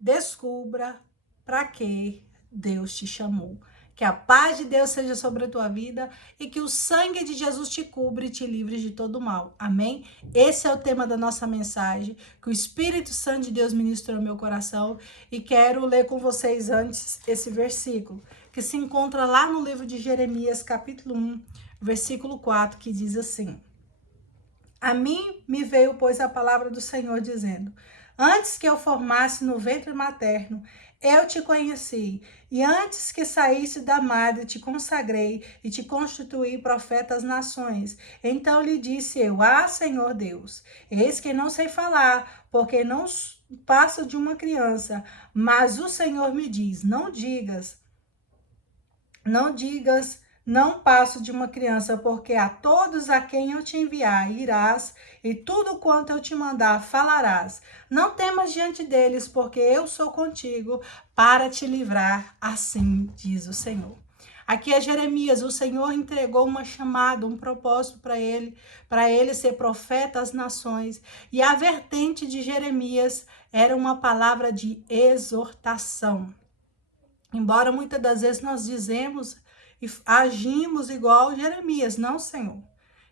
descubra para que Deus te chamou. Que a paz de Deus seja sobre a tua vida e que o sangue de Jesus te cubra e te livre de todo mal. Amém? Esse é o tema da nossa mensagem, que o Espírito Santo de Deus ministrou no meu coração, e quero ler com vocês antes esse versículo, que se encontra lá no livro de Jeremias, capítulo 1, versículo 4, que diz assim: A mim me veio, pois, a palavra do Senhor, dizendo: Antes que eu formasse no ventre materno, eu te conheci, e antes que saísse da madre, te consagrei e te constituí profeta às nações. Então lhe disse eu: Senhor Deus, eis que não sei falar, porque não passo de uma criança. Mas o Senhor me diz: não passo de uma criança, porque a todos a quem eu te enviar irás, e tudo quanto eu te mandar falarás. Não temas diante deles, porque eu sou contigo para te livrar, assim diz o Senhor. Aqui é Jeremias. O Senhor entregou uma chamada, um propósito para ele ser profeta às nações. E a vertente de Jeremias era uma palavra de exortação. Embora muitas das vezes nós dizemos e agimos igual Jeremias: Não, Senhor,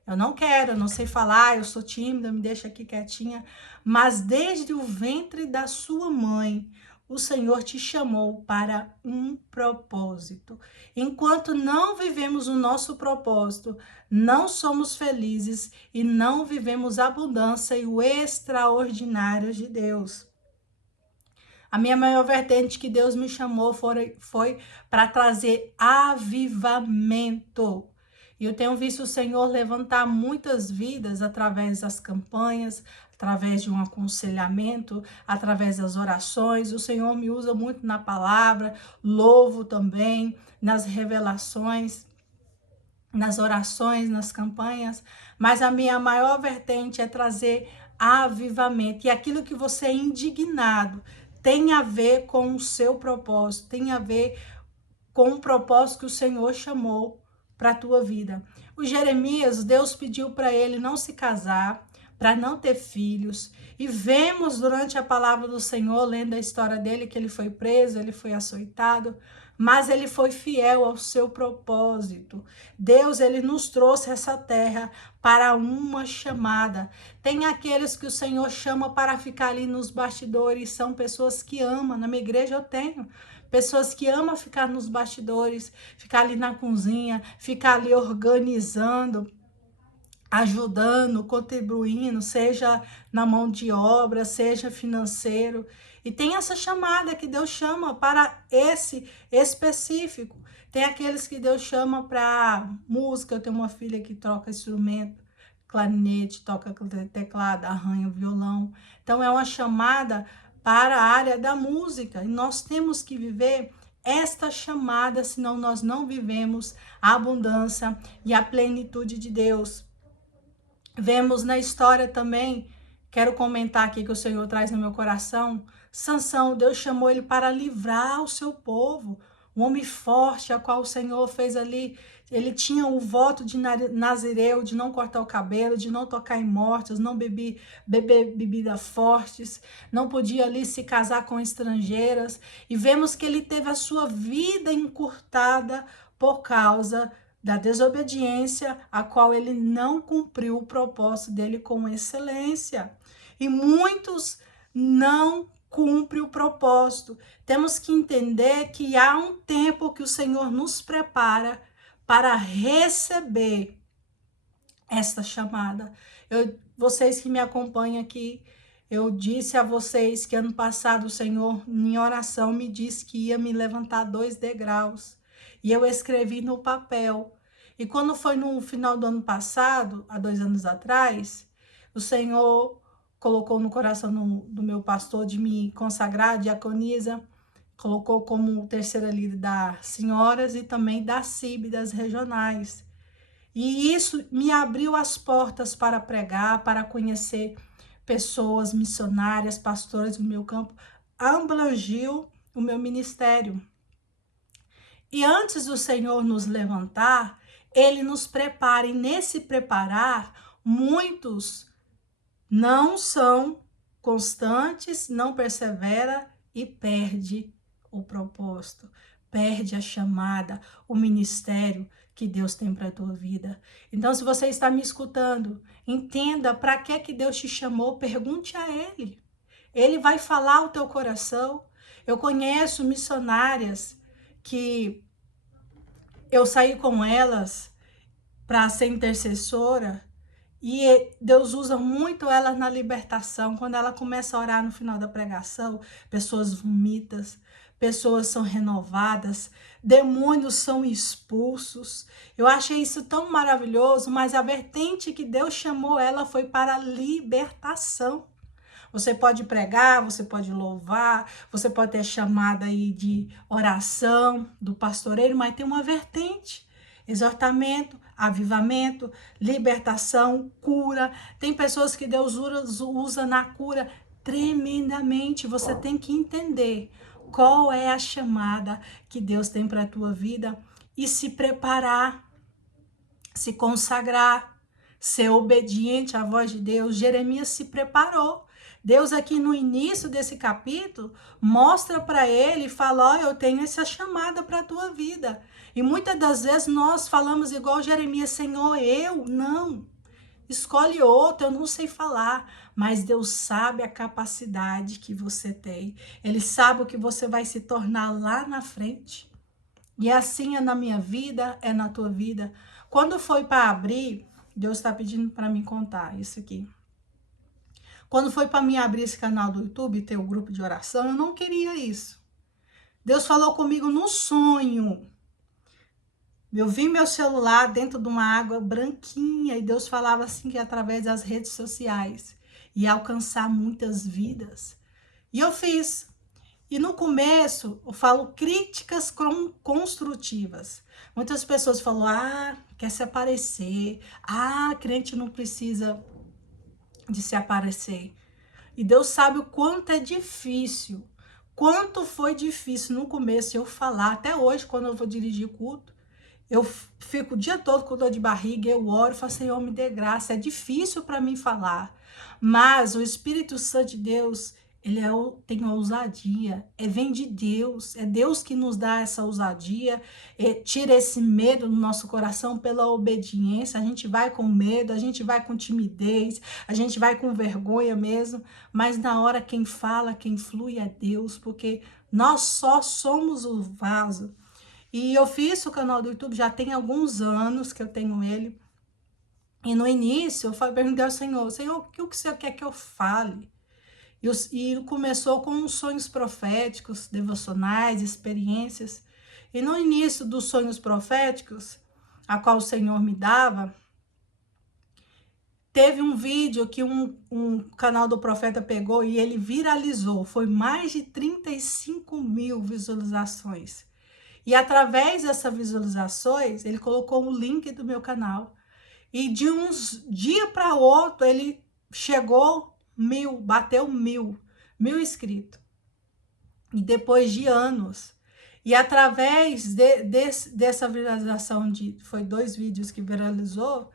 eu não quero, eu não sei falar, eu sou tímida, me deixa aqui quietinha. Mas desde o ventre da sua mãe, o Senhor te chamou para um propósito. Enquanto não vivemos o nosso propósito, não somos felizes e não vivemos a abundância e o extraordinário de Deus. A minha maior vertente que Deus me chamou foi para trazer avivamento. E eu tenho visto o Senhor levantar muitas vidas através das campanhas, através de um aconselhamento, através das orações. O Senhor me usa muito na palavra, louvo também, nas revelações, nas orações, nas campanhas. Mas a minha maior vertente é trazer avivamento. E aquilo que você é indignado tem a ver com o seu propósito, tem a ver com o propósito que o Senhor chamou para a tua vida. O Jeremias, Deus pediu para ele não se casar, para não ter filhos. E vemos durante a palavra do Senhor, lendo a história dele, que ele foi preso, ele foi açoitado, mas ele foi fiel ao seu propósito. Deus, ele nos trouxe essa terra para uma chamada. Tem aqueles que o Senhor chama para ficar ali nos bastidores, são pessoas que amam. Na minha igreja eu tenho pessoas que amam ficar nos bastidores, ficar ali na cozinha, ficar ali organizando, ajudando, contribuindo, seja na mão de obra, seja financeiro. E tem essa chamada que Deus chama para esse específico. Tem aqueles que Deus chama para música. Eu tenho uma filha que troca instrumento, clarinete, toca teclado, arranha violão. Então é uma chamada para a área da música. E nós temos que viver esta chamada, senão nós não vivemos a abundância e a plenitude de Deus. Vemos na história também, quero comentar aqui que o Senhor traz no meu coração, Sansão, Deus chamou ele para livrar o seu povo, um homem forte, a qual o Senhor fez ali, ele tinha o voto de Nazireu, de não cortar o cabelo, de não tocar em mortos, não beber bebidas fortes, não podia ali se casar com estrangeiras, e vemos que ele teve a sua vida encurtada por causa da desobediência, a qual ele não cumpriu o propósito dele com excelência. E muitos não cumprem o propósito. Temos que entender que há um tempo que o Senhor nos prepara para receber esta chamada. Vocês que me acompanham aqui, eu disse a vocês que ano passado o Senhor, em oração, me disse que ia me levantar 2 degraus. E eu escrevi no papel. E quando foi no final do ano passado, há 2 anos atrás, o Senhor colocou no coração do meu pastor de me consagrar, a diaconisa, colocou como terceira líder das senhoras e também da CIB, das regionais. E isso me abriu as portas para pregar, para conhecer pessoas missionárias, pastores do meu campo, abrangiu o meu ministério. E antes do Senhor nos levantar, Ele nos prepara, e nesse preparar, muitos não são constantes, não perseveram e perde o propósito, perde a chamada, o ministério que Deus tem para a tua vida. Então, se você está me escutando, entenda para que Deus te chamou, pergunte a Ele. Ele vai falar o teu coração. Eu conheço missionárias que eu saí com elas para ser intercessora e Deus usa muito elas na libertação. Quando ela começa a orar no final da pregação, pessoas vomitam, pessoas são renovadas, demônios são expulsos. Eu achei isso tão maravilhoso, mas a vertente que Deus chamou ela foi para a libertação. Você pode pregar, você pode louvar, você pode ter chamada aí de oração, do pastoreiro, mas tem uma vertente. Exortamento, avivamento, libertação, cura. Tem pessoas que Deus usa na cura tremendamente. Você tem que entender qual é a chamada que Deus tem para a tua vida e se preparar, se consagrar, ser obediente à voz de Deus. Jeremias se preparou. Deus aqui no início desse capítulo mostra para ele e fala, eu tenho essa chamada para a tua vida. E muitas das vezes nós falamos igual Jeremias, Senhor, eu não. Escolhe outro, eu não sei falar. Mas Deus sabe a capacidade que você tem. Ele sabe o que você vai se tornar lá na frente. E assim é na minha vida, é na tua vida. Quando foi para abrir, Deus está pedindo para me contar isso aqui. Quando foi para mim abrir esse canal do YouTube, ter o grupo de oração, eu não queria isso. Deus falou comigo no sonho. Eu vi meu celular dentro de uma água branquinha e Deus falava assim que através das redes sociais ia alcançar muitas vidas. E eu fiz. E no começo eu falo críticas construtivas. Muitas pessoas falam, quer se aparecer. Crente não precisa de se aparecer. E Deus sabe o quanto é difícil, quanto foi difícil no começo eu falar. Até hoje, quando eu vou dirigir culto, eu fico o dia todo com dor de barriga, eu oro, falo, Senhor, me dê graça. É difícil para mim falar, mas o Espírito Santo de Deus, ele tem ousadia, vem de Deus, é Deus que nos dá essa ousadia, tira esse medo do nosso coração pela obediência. A gente vai com medo, a gente vai com timidez, a gente vai com vergonha mesmo, mas na hora quem fala, quem flui é Deus, porque nós só somos o vaso. E eu fiz o canal do YouTube, já tem alguns anos que eu tenho ele, e no início eu perguntei ao Senhor, o que o Senhor quer que eu fale? E começou com sonhos proféticos, devocionais, experiências. E no início dos sonhos proféticos, a qual o Senhor me dava, teve um vídeo que um canal do profeta pegou e ele viralizou. Foi mais de 35.000 visualizações. E através dessas visualizações, ele colocou o link do meu canal. E de uns dia para outro, ele chegou 1.000, bateu 1.000 inscritos. E depois de anos. E através dessa viralização, foi 2 vídeos que viralizou,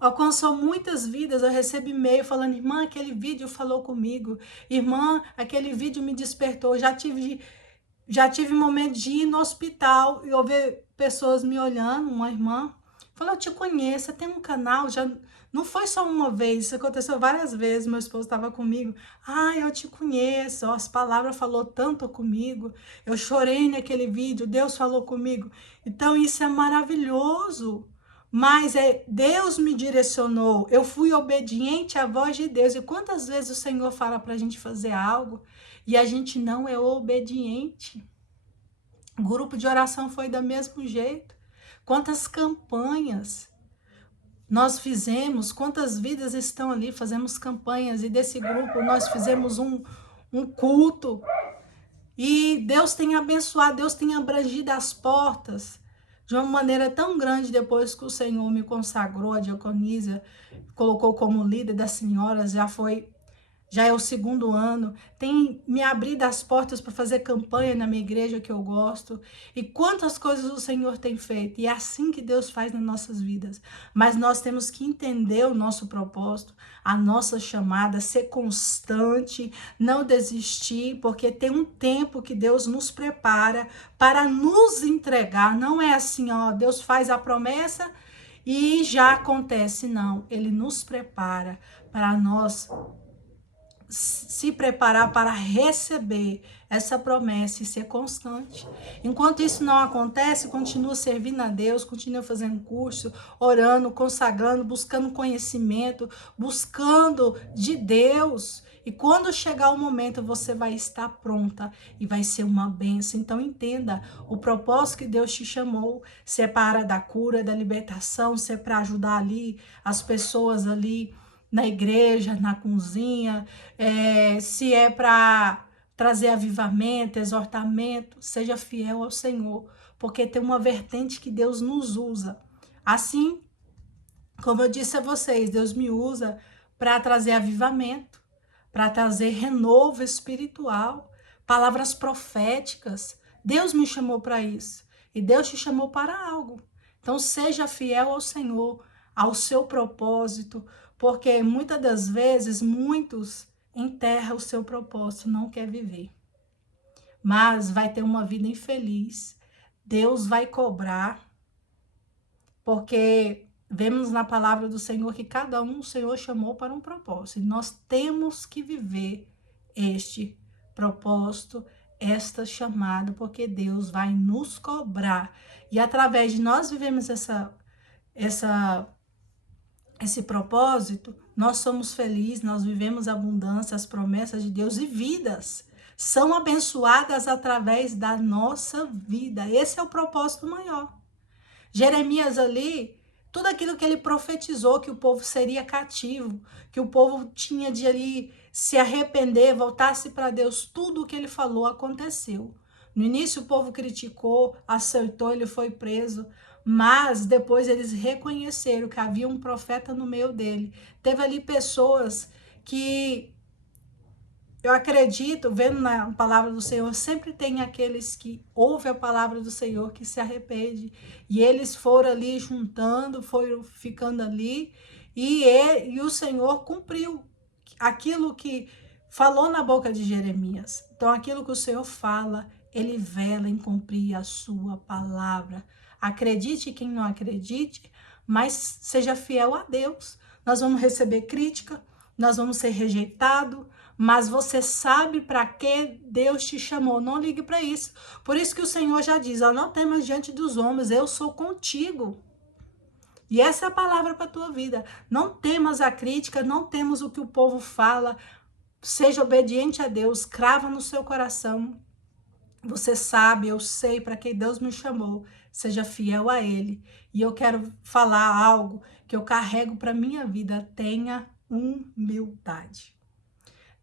alcançou muitas vidas. Eu recebi e-mail falando, irmã, aquele vídeo falou comigo. Irmã, aquele vídeo me despertou. Já tive momento de ir no hospital e eu ver pessoas me olhando, uma irmã. Falou, eu te conheço, você tem um canal, já não foi só uma vez, isso aconteceu várias vezes, meu esposo estava comigo, eu te conheço, as palavras falou tanto comigo, eu chorei naquele vídeo, Deus falou comigo. Então isso é maravilhoso, mas Deus me direcionou, eu fui obediente à voz de Deus. E quantas vezes o Senhor fala para a gente fazer algo e a gente não é obediente? O grupo de oração foi do mesmo jeito. Quantas campanhas nós fizemos, quantas vidas estão ali, fazemos campanhas, e desse grupo nós fizemos um culto, e Deus tem abençoado, Deus tem abrangido as portas de uma maneira tão grande. Depois que o Senhor me consagrou, a diaconisa, colocou como líder das senhoras, já foi já é o 2º ano, tem me abrido as portas para fazer campanha na minha igreja que eu gosto, e quantas coisas o Senhor tem feito, e é assim que Deus faz nas nossas vidas, mas nós temos que entender o nosso propósito, a nossa chamada, ser constante, não desistir, porque tem um tempo que Deus nos prepara para nos entregar, não é assim, ó, Deus faz a promessa e já acontece, não, Ele nos prepara para nós se preparar para receber essa promessa e ser constante. Enquanto isso não acontece, continua servindo a Deus, continua fazendo curso, orando, consagrando, buscando conhecimento, buscando de Deus. E quando chegar o momento, você vai estar pronta e vai ser uma bênção. Então entenda, o propósito que Deus te chamou, se é para da cura, da libertação, se é para ajudar ali as pessoas ali na igreja, na cozinha, se é para trazer avivamento, exortamento, seja fiel ao Senhor, porque tem uma vertente que Deus nos usa. Assim, como eu disse a vocês, Deus me usa para trazer avivamento, para trazer renovo espiritual, palavras proféticas. Deus me chamou para isso e Deus te chamou para algo. Então, seja fiel ao Senhor, ao seu propósito, porque muitas das vezes, muitos enterram o seu propósito, não quer viver. Mas vai ter uma vida infeliz. Deus vai cobrar, porque vemos na palavra do Senhor que cada um o Senhor chamou para um propósito. E nós temos que viver este propósito, esta chamada, porque Deus vai nos cobrar. E através de nós vivemos esse propósito, nós somos felizes, nós vivemos abundância, as promessas de Deus e vidas são abençoadas através da nossa vida. Esse é o propósito maior. Jeremias ali, tudo aquilo que ele profetizou, que o povo seria cativo, que o povo tinha de ali se arrepender, voltar-se para Deus, tudo o que ele falou aconteceu. No início o povo criticou, aceitou, ele foi preso, mas depois eles reconheceram que havia um profeta no meio dele. Teve ali pessoas que, eu acredito, vendo na palavra do Senhor, sempre tem aqueles que ouvem a palavra do Senhor, que se arrependem. E eles foram ali juntando, foram ficando ali, e o Senhor cumpriu aquilo que falou na boca de Jeremias. Então, aquilo que o Senhor fala, ele vela em cumprir a sua palavra. Acredite quem não acredite, mas seja fiel a Deus. Nós vamos receber crítica, nós vamos ser rejeitados, mas você sabe para que Deus te chamou. Não ligue para isso. Por isso que o Senhor já diz, ó, não temas diante dos homens, eu sou contigo. E essa é a palavra para a tua vida. Não temas a crítica, não temas o que o povo fala. Seja obediente a Deus, crava no seu coração. Você sabe, eu sei para que Deus me chamou. Seja fiel a Ele. E eu quero falar algo que eu carrego para minha vida. Tenha humildade.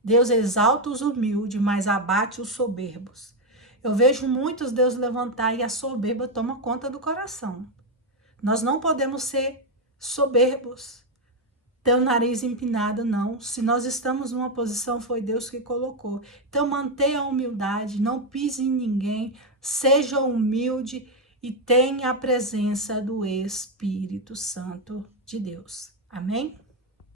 Deus exalta os humildes, mas abate os soberbos. Eu vejo muitos Deus levantar e a soberba toma conta do coração. Nós não podemos ser soberbos, ter o nariz empinado, não. Se nós estamos numa posição, foi Deus que colocou. Então mantenha a humildade, não pise em ninguém, seja humilde e tenha a presença do Espírito Santo de Deus. Amém?